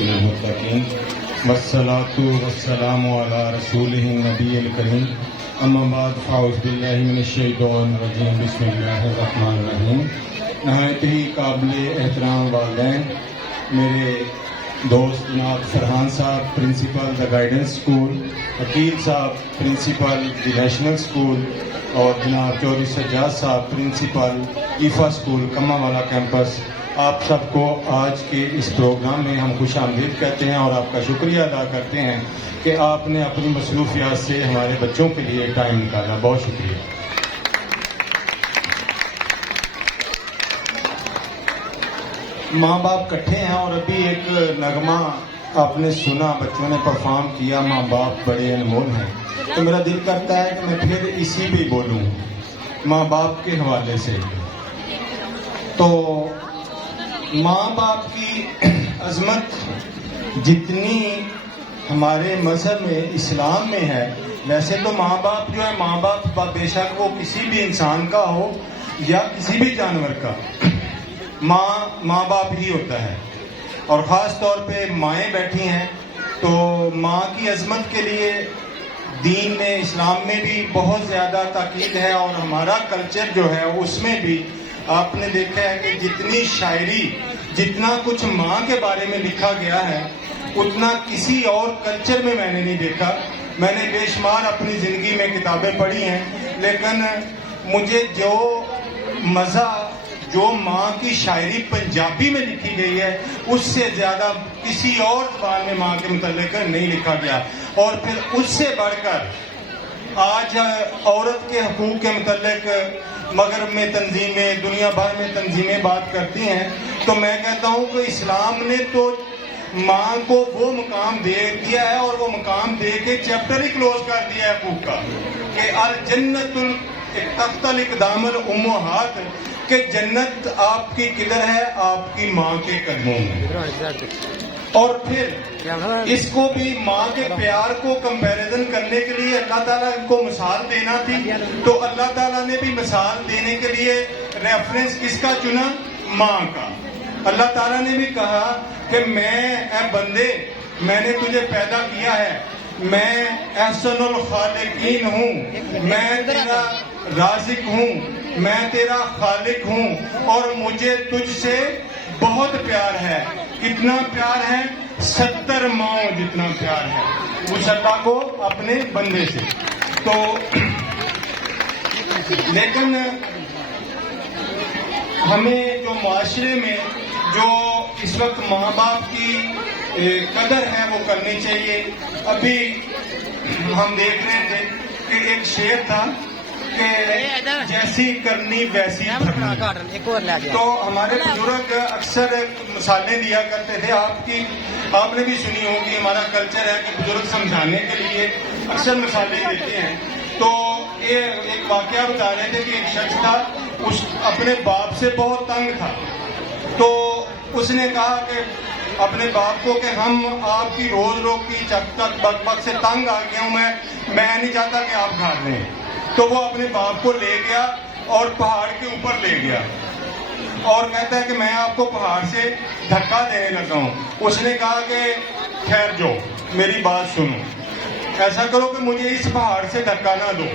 المتقین والصلاة والسلام علی رسولہ النبی الکریم اما بعد فاعوذ باللہ من الشیطان الرجیم بسم اللہ الرحمن الرحیم۔ نہایت ہی قابل احترام والدین، میرے دوست جناب فرحان صاحب پرنسپل دا گائیڈنس اسکول، عقیل صاحب پرنسپل دی نیشنل اسکول اور جناب چودھری سجاد صاحب پرنسپل ایفا اسکول کما والا کیمپس، آپ سب کو آج کے اس پروگرام میں ہم خوش آمدید کہتے ہیں اور آپ کا شکریہ ادا کرتے ہیں کہ آپ نے اپنی مصروفیات سے ہمارے بچوں کے لیے ٹائم نکالا، بہت شکریہ۔ ماں باپ کٹھے ہیں اور ابھی ایک نغمہ آپ نے سنا، بچوں نے پرفارم کیا، ماں باپ بڑے انمول ہیں، تو میرا دل کرتا ہے کہ میں پھر اسی پہ بولوں ماں باپ کے حوالے سے۔ تو ماں باپ کی عظمت جتنی ہمارے مذہب میں اسلام میں ہے، ویسے تو ماں باپ جو ہے، ماں باپ بے شک وہ کسی بھی انسان کا ہو یا کسی بھی جانور کا، ماں باپ ہی ہوتا ہے۔ اور خاص طور پہ مائیں بیٹھی ہیں تو ماں کی عظمت کے لیے دین میں، اسلام میں بھی بہت زیادہ تاکید ہے، اور ہمارا کلچر جو ہے اس میں بھی آپ نے دیکھا ہے کہ جتنی شاعری، جتنا کچھ ماں کے بارے میں لکھا گیا ہے اتنا کسی اور کلچر میں نے نہیں دیکھا۔ میں نے بے شمار اپنی زندگی میں کتابیں پڑھی ہیں، لیکن مجھے جو مزہ جو ماں کی شاعری پنجابی میں لکھی گئی ہے اس سے زیادہ کسی اور زبان میں ماں کے متعلق نہیں لکھا گیا۔ اور پھر اس سے بڑھ کر آج عورت کے حقوق کے متعلق مغرب میں تنظیمیں، دنیا بھر میں تنظیمیں بات کرتی ہیں، تو میں کہتا ہوں کہ اسلام نے تو ماں کو وہ مقام دے دیا ہے، اور وہ مقام دے کے چیپٹر ہی کلوز کر دیا ہے حقوق کا، کہ الجنت تحت الاقدام الامہات، کہ جنت آپ کی کدھر ہے؟ آپ کی ماں کے قدموں میں۔ اور پھر اس کو بھی ماں کے پیار کو کمپیریزن کرنے کے لیے اللہ تعالیٰ کو مثال دینا تھی، تو اللہ تعالیٰ نے بھی مثال دینے کے لیے ریفرنس کس کا چنا؟ ماں کا۔ اللہ تعالیٰ نے بھی کہا کہ اے بندے، میں نے تجھے پیدا کیا ہے، میں احسن الخالقین ہوں، میں تیرا رازق ہوں، میں تیرا خالق ہوں، اور مجھے تجھ سے بہت پیار ہے۔ کتنا پیار ہے؟ 70 ماؤں جتنا پیار ہے اس اللہ کو اپنے بندے سے۔ تو لیکن ہمیں جو معاشرے میں جو اس وقت ماں باپ کی قدر ہے وہ کرنی چاہیے۔ ابھی ہم دیکھ رہے تھے کہ ایک شعر تھا کہ جیسی کرنی ویسی بھرنی، تو ہمارے بزرگ اکثر مثالیں دیا کرتے تھے۔ آپ نے بھی سنی ہوگی، ہمارا کلچر ہے کہ بزرگ سمجھانے کے لیے اکثر مثالیں دیتے ہیں۔ تو ایک واقعہ بتا رہے تھے کہ ایک شخص تھا، اس اپنے باپ سے بہت تنگ تھا، تو اس نے کہا کہ اپنے باپ کو کہ ہم آپ کی روز کی چک چک بک بک سے تنگ آ گیا ہوں، میں نہیں چاہتا کہ آپ گھر لیں۔ تو وہ اپنے باپ کو لے گیا اور پہاڑ کے اوپر لے گیا، اور کہتا ہے کہ میں آپ کو پہاڑ سے دھکا دینے لگا ہوں۔ اس نے کہا کہ ٹھہر جاؤ، میری بات سنو، ایسا کرو کہ مجھے اس پہاڑ سے دھکا نہ دو،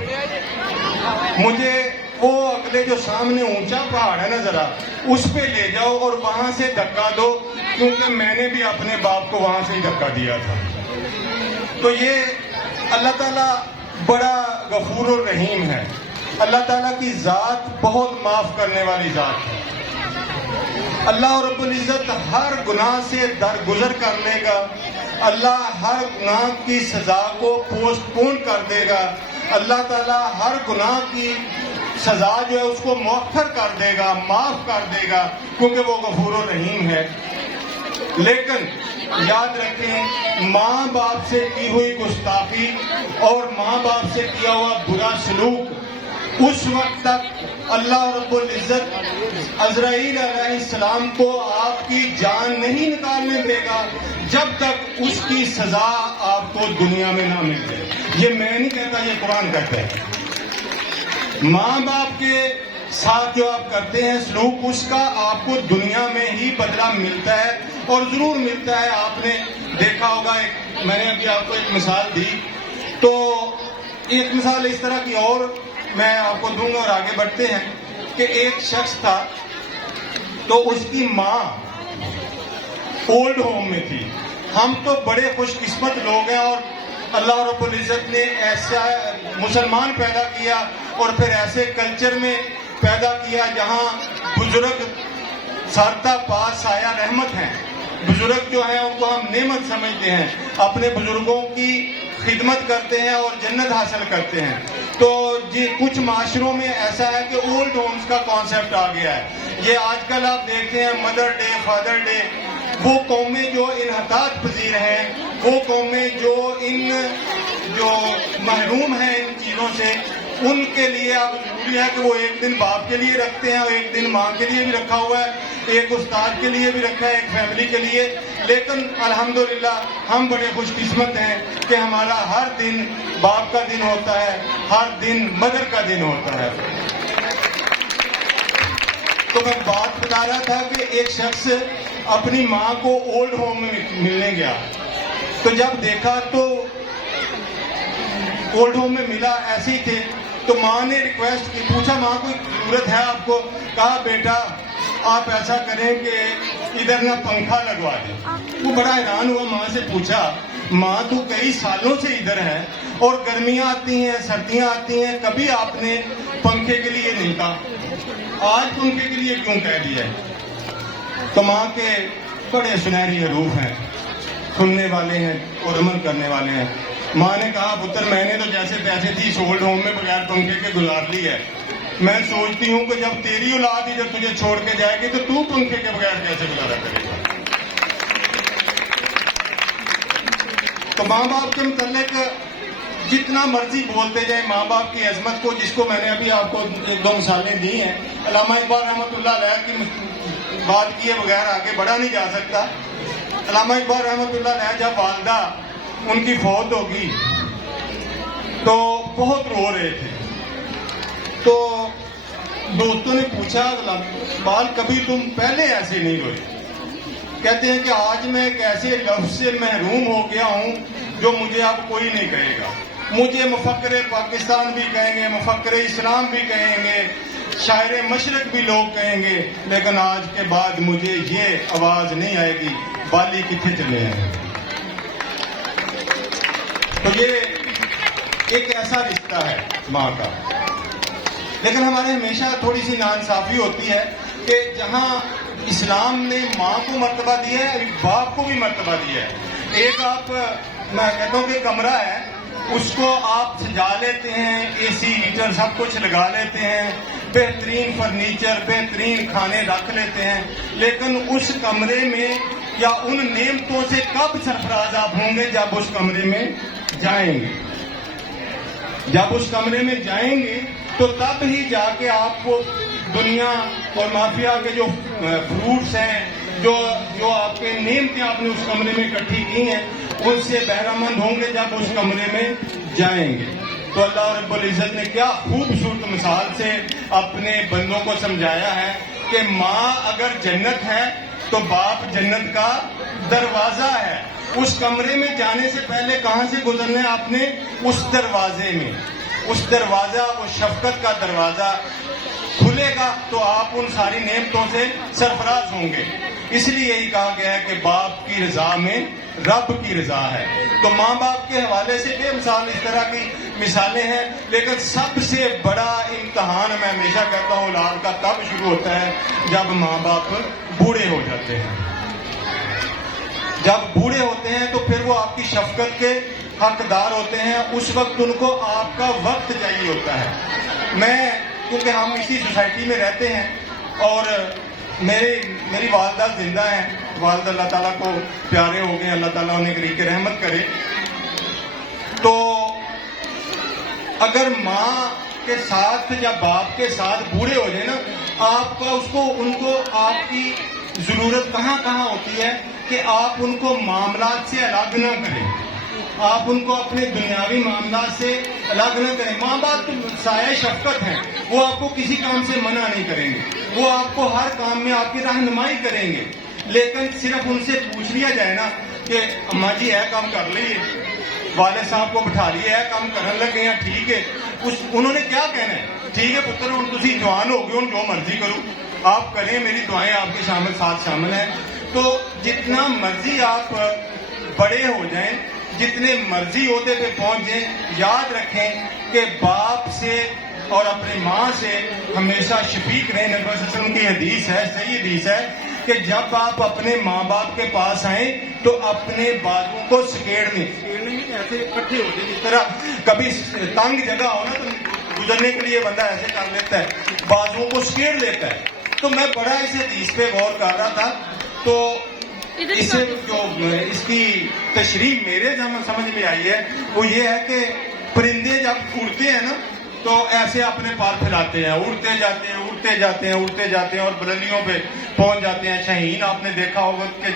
مجھے وہ اگلے جو سامنے اونچا پہاڑ ہے نا ذرا اس پہ لے جاؤ اور وہاں سے دھکا دو، کیونکہ میں نے بھی اپنے باپ کو وہاں سے ہی دھکا دیا تھا۔ تو یہ اللہ تعالیٰ بڑا غفور الرحیم ہے، اللہ تعالیٰ کی ذات بہت معاف کرنے والی ذات ہے۔ اللہ رب العزت ہر گناہ سے درگزر کر لے گا، اللہ ہر گناہ کی سزا کو پوسٹ پون کر دے گا، اللہ تعالیٰ ہر گناہ کی سزا جو ہے اس کو مؤخر کر دے گا، معاف کر دے گا، کیونکہ وہ غفور الرحیم ہے۔ لیکن یاد رکھیں، ماں باپ سے کی ہوئی گستاخی اور ماں باپ سے کیا ہوا برا سلوک، اس وقت تک اللہ رب العزت عزرائیل علیہ السلام کو آپ کی جان نہیں نکالنے دے گا جب تک اس کی سزا آپ کو دنیا میں نہ مل جائے۔ یہ میں نہیں کہتا، یہ قرآن کہتا ہے۔ ماں باپ کے ساتھ جو آپ کرتے ہیں سلوک، اس کا آپ کو دنیا میں ہی بدلہ ملتا ہے، اور ضرور ملتا ہے. آپ نے دیکھا ہوگا, میں نے ابھی آپ کو ایک مثال دی, تو ایک مثال اس طرح کی اور میں آپ کو دوں گا اور آگے بڑھتے ہیں کہ ایک شخص تھا, تو اس کی ماں اولڈ ہوم میں تھی. ہم تو بڑے خوش قسمت لوگ ہیں, اور اللہ رب العزت نے ایسا مسلمان پیدا کیا اور پھر ایسے کلچر میں پیدا کیا جہاں بزرگ سارتا پاس سایہ رحمت ہیں. بزرگ جو ہیں ان کو ہم نعمت سمجھتے ہیں, اپنے بزرگوں کی خدمت کرتے ہیں اور جنت حاصل کرتے ہیں. تو جی کچھ معاشروں میں ایسا ہے کہ اولڈ ہومز کا کانسیپٹ آ گیا ہے. یہ آج کل آپ دیکھتے ہیں مدر ڈے, فادر ڈے, وہ قومیں جو انحطاط پذیر ہیں, وہ قومیں جو محروم ہیں ان چیزوں سے, ان کے لیے اب ضروری ہے کہ وہ ایک دن باپ کے لیے رکھتے ہیں اور ایک دن ماں کے لیے بھی رکھا ہوا ہے, ایک استاد کے لیے بھی رکھا ہے, ایک فیملی کے لیے. لیکن الحمدللہ ہم بڑے خوش قسمت ہیں کہ ہمارا ہر دن باپ کا دن ہوتا ہے, ہر دن مدر کا دن ہوتا ہے. تو میں بات بتا رہا تھا کہ ایک شخص اپنی ماں کو اولڈ ہوم میں ملنے گیا, تو جب دیکھا تو اولڈ ہوم میں ملا ایسے ہی تھے, تو ماں نے ریکویسٹ کی, پوچھا ماں کوئی ضرورت ہے آپ کو؟ کہا بیٹا آپ ایسا کریں کہ ادھر نہ پنکھا لگوا دیں. وہ بڑا حیران ہوا, ماں سے پوچھا ماں تو کئی سالوں سے ادھر ہے اور گرمیاں آتی ہیں سردیاں آتی ہیں, کبھی آپ نے پنکھے کے لیے نہیں کہا, آج پنکھے کے لیے کیوں کہہ دیا ہے؟ تو ماں کے بڑے سنہری حروف ہیں, سننے والے ہیں اور عمل کرنے والے ہیں. ماں نے کہا پتر میں نے تو جیسے تیسے تھی اس اولڈ ہوم میں بغیر پنکھے کے گزار لی ہے, میں سوچتی ہوں کہ جب تیری اولاد ہی جب تجھے چھوڑ کے جائے گی تو پنکھے کے بغیر کیسے گزارا کرے گا. تو ماں باپ کے متعلق جتنا مرضی بولتے جائیں ماں باپ کی عظمت کو, جس کو میں نے ابھی آپ کو ایک دو مثالیں دی ہیں. علامہ اقبال رحمۃ اللہ علیہ کی بات کیے بغیر آگے بڑھا نہیں جا سکتا. علامہ اقبال رحمۃ اللہ علیہ جب والدہ ان کی فوت ہوگی تو بہت رو رہے تھے, تو دوستوں نے پوچھا اقبال کبھی تم پہلے ایسے نہیں روئے؟ کہتے ہیں کہ آج میں ایک ایسے لفظ سے محروم ہو گیا ہوں جو مجھے اب کوئی نہیں کہے گا. مجھے مفکر پاکستان بھی کہیں گے, مفکر اسلام بھی کہیں گے, شاعر مشرق بھی لوگ کہیں گے, لیکن آج کے بعد مجھے یہ آواز نہیں آئے گی بالی کتنے چلے ہیں. تو یہ ایک ایسا رشتہ ہے ماں کا. لیکن ہمارے ہمیشہ تھوڑی سی ناانصافی ہوتی ہے کہ جہاں اسلام نے ماں کو مرتبہ دیا ہے, باپ کو بھی مرتبہ دیا ہے. ایک آپ میں کہتا ہوں کہ کمرہ ہے, اس کو آپ سجا لیتے ہیں, اے سی ہیٹر سب کچھ لگا لیتے ہیں, بہترین فرنیچر بہترین کھانے رکھ لیتے ہیں, لیکن اس کمرے میں یا ان نعمتوں سے کب سرفراز آپ ہوں گے جب اس کمرے میں جائیں گے. جب اس کمرے میں جائیں گے تو تب ہی جا کے آپ کو دنیا اور مافیا کے جو فروٹس ہیں, جو آپ کے نعمتیں آپ نے اس کمرے میں اکٹھی کی ہیں, ان سے بہرہ مند ہوں گے جب اس کمرے میں جائیں گے. تو اللہ رب العزت نے کیا خوبصورت مثال سے اپنے بندوں کو سمجھایا ہے کہ ماں اگر جنت ہے تو باپ جنت کا دروازہ ہے. اس کمرے میں جانے سے پہلے کہاں سے گزرنا ہے آپ نے؟ اس دروازے میں. اس دروازہ, وہ شفقت کا دروازہ کھلے گا تو آپ ان ساری نعمتوں سے سرفراز ہوں گے. اس لیے یہی کہا گیا ہے کہ باپ کی رضا میں رب کی رضا ہے. تو ماں باپ کے حوالے سے بے مثال اس طرح کی مثالیں ہیں, لیکن سب سے بڑا امتحان میں ہمیشہ کہتا ہوں اولاد کا تب شروع ہوتا ہے جب ماں باپ بوڑھے ہو جاتے ہیں. جب بوڑھے ہوتے ہیں تو پھر وہ آپ کی شفقت کے حقدار ہوتے ہیں. اس وقت ان کو آپ کا وقت چاہیے ہوتا ہے. میں کیونکہ ہم اسی سوسائٹی میں رہتے ہیں اور میری والدہ زندہ ہیں, والدہ اللہ تعالیٰ کو پیارے ہو گئے, اللہ تعالیٰ انہیں قریب رحمت کرے. تو اگر ماں کے ساتھ یا باپ کے ساتھ بوڑھے ہو جائیں نا, آپ کا ان کو آپ کی ضرورت کہاں ہوتی ہے کہ آپ ان کو معاملات سے الگ نہ کریں, آپ ان کو اپنے دنیاوی معاملات سے الگ نہ کریں. ماں باپ تو سایہ شفقت ہیں, وہ آپ کو کسی کام سے منع نہیں کریں گے, وہ آپ کو ہر کام میں آپ کی رہنمائی کریں گے. لیکن صرف ان سے پوچھ لیا جائے نا کہ اماں جی یہ کام کر لیے، والد صاحب کو بٹھا لیے یہ کام کرنے لگے ہیں، ٹھیک ہے، انہوں نے کیا کہنا ہے؟ ٹھیک ہے پتر ہوں تسی جوان ہو گئے، جو مرضی کرو آپ کریں، میری دعائیں آپ کے ساتھ شامل ہیں۔ تو جتنا مرضی آپ بڑے ہو جائیں، جتنے مرضی عہدے پہ پہنچ جائیں، یاد رکھیں کہ باپ سے اور اپنی ماں سے ہمیشہ شفیق رہیں۔ نبی صلی اللہ علیہ وسلم کی حدیث ہے، صحیح حدیث ہے کہ جب آپ اپنے ماں باپ کے پاس آئیں تو اپنے بازو کو سکیڑ لیں، ایسے اکٹھے ہو جائیں، جس طرح کبھی تنگ جگہ ہو نا تو گزرنے کے لیے بندہ ایسے کر لیتا ہے، بازو کو سکیڑ لیتا ہے۔ تو میں بڑا اس حدیث پہ غور کر رہا تھا، تو اس کی تشریح میرے سمجھ میں آئی ہے وہ یہ ہے کہ پرندے جب اڑتے ہیں نا تو ایسے اپنے پار پھیلاتے ہیں، اڑتے جاتے ہیں اڑتے جاتے ہیں اڑتے جاتے ہیں اور بلندیوں پہ پہنچ جاتے ہیں۔ شاہین آپ نے دیکھا ہوگا کہ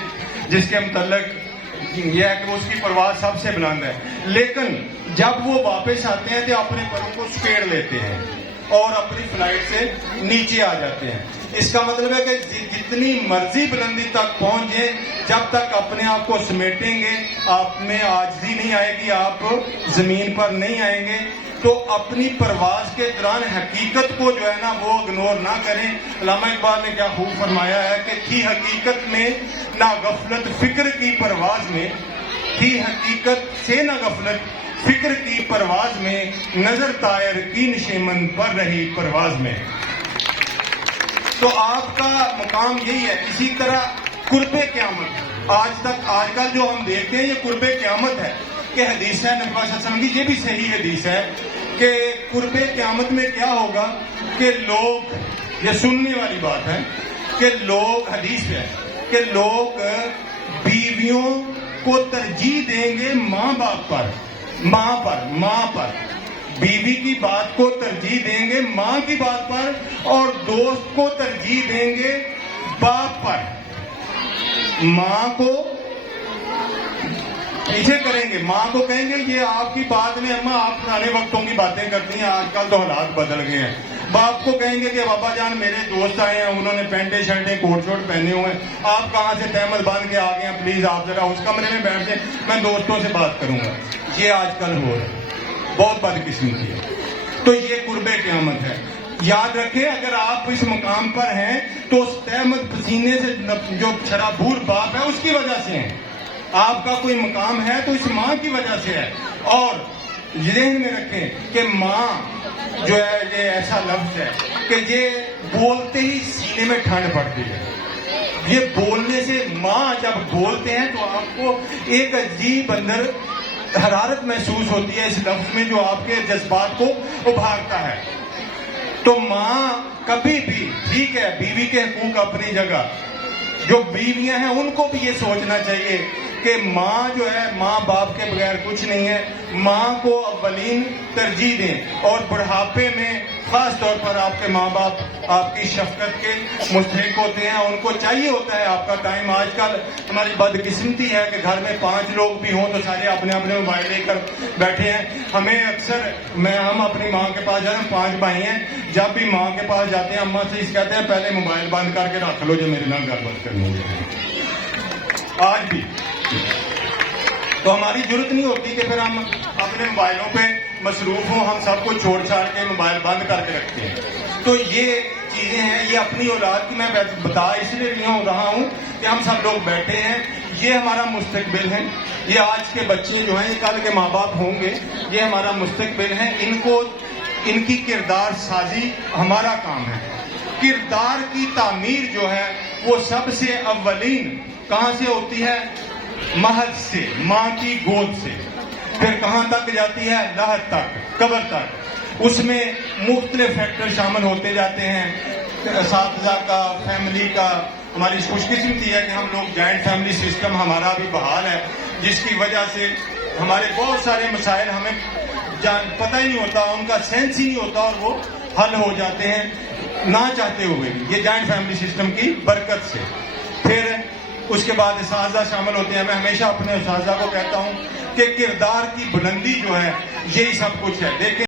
جس کے متعلق یہ ہے کہ اس کی پرواز سب سے بلند ہے، لیکن جب وہ واپس آتے ہیں تو اپنے پروں کو سکیڑ لیتے ہیں اور اپنی فلائٹ سے نیچے آ جاتے ہیں۔ اس کا مطلب ہے کہ جتنی مرضی بلندی تک پہنچیں، جب تک اپنے آپ کو سمیٹیں گے آپ میں عاجزی نہیں آئے گی، آپ زمین پر نہیں آئیں گے۔ تو اپنی پرواز کے دوران حقیقت کو جو ہے نا وہ اگنور نہ کریں۔ علامہ اقبال نے کیا خوب فرمایا ہے کہ تھی حقیقت میں نہ غفلت فکر کی پرواز میں، تھی حقیقت سے نہ غفلت فکر کی پرواز میں، نظر طائر کی نشیمن پر رہی پرواز میں۔ تو آپ کا مقام یہی ہے۔ اسی طرح قرب قیامت آج کل جو ہم دیکھتے ہیں یہ قرب قیامت ہے کہ حدیث ہے نبی صلی اللہ علیہ وسلم کی، یہ بھی صحیح حدیث ہے کہ قرب قیامت میں کیا ہوگا کہ لوگ، یہ سننے والی بات ہے کہ لوگ، حدیث ہے کہ لوگ بیویوں کو ترجیح دیں گے ماں باپ پر، ماں پر بیوی کی بات کو ترجیح دیں گے ماں کی بات پر، اور دوست کو ترجیح دیں گے باپ پر۔ ماں کو پیچھے کریں گے، ماں کو کہیں گے یہ آپ کی بات میں اماں آپ پرانے وقتوں کی باتیں کرتی ہیں، آج کل تو حالات بدل گئے ہیں۔ باپ کو کہیں گے کہ بابا جان میرے دوست آئے ہیں، انہوں نے پینٹیں شرٹیں کوٹ شوٹ پہنے ہوئے ہیں، آپ کہاں سے تحمل باندھ کے آ گئے ہیں، پلیز آپ ذرا اس کمرے میں بیٹھ جائیں، میں دوستوں سے بات کروں گا۔ یہ آج کل ہو رہا ہے، بہت بدقسمتی ہے۔ تو یہ قرب قیامت ہے۔ یاد رکھیں اگر آپ اس مقام پر ہیں تو اس تحمد پسینے سے جو شرابور باپ ہے اس کی وجہ سے ہیں۔ آپ کا کوئی مقام ہے تو اس ماں کی وجہ سے ہے۔ اور ذہن میں رکھیں کہ ماں جو ہے یہ ایسا لفظ ہے کہ یہ بولتے ہی سینے میں ٹھنڈ پڑتی ہے۔ یہ بولنے سے، ماں جب بولتے ہیں تو آپ کو ایک عجیب اندر حرارت محسوس ہوتی ہے اس لفظ میں جو آپ کے جذبات کو ابھارتا ہے۔ تو ماں کبھی بھی، ٹھیک ہے بیوی کے حقوق اپنی جگہ، جو بیویاں ہیں ان کو بھی یہ سوچنا چاہیے کہ ماں جو ہے ماں باپ کے بغیر کچھ نہیں ہے، ماں کو اولین ترجیح دیں۔ اور بڑھاپے میں خاص طور پر آپ کے ماں باپ آپ کی شفقت کے مستحق ہوتے ہیں، ان کو چاہیے ہوتا ہے آپ کا ٹائم۔ آج کل ہماری بدقسمتی ہے کہ گھر میں 5 لوگ بھی ہوں تو سارے اپنے اپنے موبائل لے کر بیٹھے ہیں۔ ہمیں اکثر ہم اپنی ماں کے پاس جاتے ہیں، 5 بھائی ہیں، جب بھی ماں کے پاس جاتے ہیں اماں سے اس کہتے ہیں پہلے موبائل بند کر کے رکھ لو جو میرے نال گل بات کرنی ہے۔ آج بھی تو ہماری ضرورت نہیں ہوتی کہ پھر ہم اپنے موبائلوں پہ مصروف ہوں، ہم سب کو چھوڑ چھاڑ کے موبائل بند کر کے رکھتے ہیں۔ تو یہ چیزیں ہیں، یہ اپنی اولاد کی میں بتا اس لیے رہا ہوں کہ ہم سب لوگ بیٹھے ہیں، یہ ہمارا مستقبل ہے، یہ آج کے بچے جو ہیں یہ کل کے ماں باپ ہوں گے، یہ ہمارا مستقبل ہے، ان کی کردار سازی ہمارا کام ہے۔ کردار کی تعمیر جو ہے وہ سب سے اولین کہاں سے ہوتی ہے؟ مہد سے، ماں کی گود سے، پھر کہاں تک جاتی ہے؟ لحد تک، قبر تک۔ اس میں مختلف فیکٹر شامل ہوتے جاتے ہیں، اساتذہ کا، فیملی کا۔ ہماری خوش قسمتی ہے کہ ہم لوگ جوائنٹ فیملی سسٹم ہمارا بھی بحال ہے، جس کی وجہ سے ہمارے بہت سارے مسائل ہمیں پتہ ہی نہیں ہوتا، ان کا سینس ہی نہیں ہوتا اور وہ حل ہو جاتے ہیں نہ چاہتے ہوئے بھی، یہ جوائنٹ فیملی سسٹم کی برکت سے۔ پھر اس کے بعد اساتذہ شامل ہوتے ہیں۔ میں ہمیشہ اپنے اساتذہ کو کہتا ہوں کہ کردار کی بلندی جو ہے یہی سب کچھ ہے۔ دیکھیں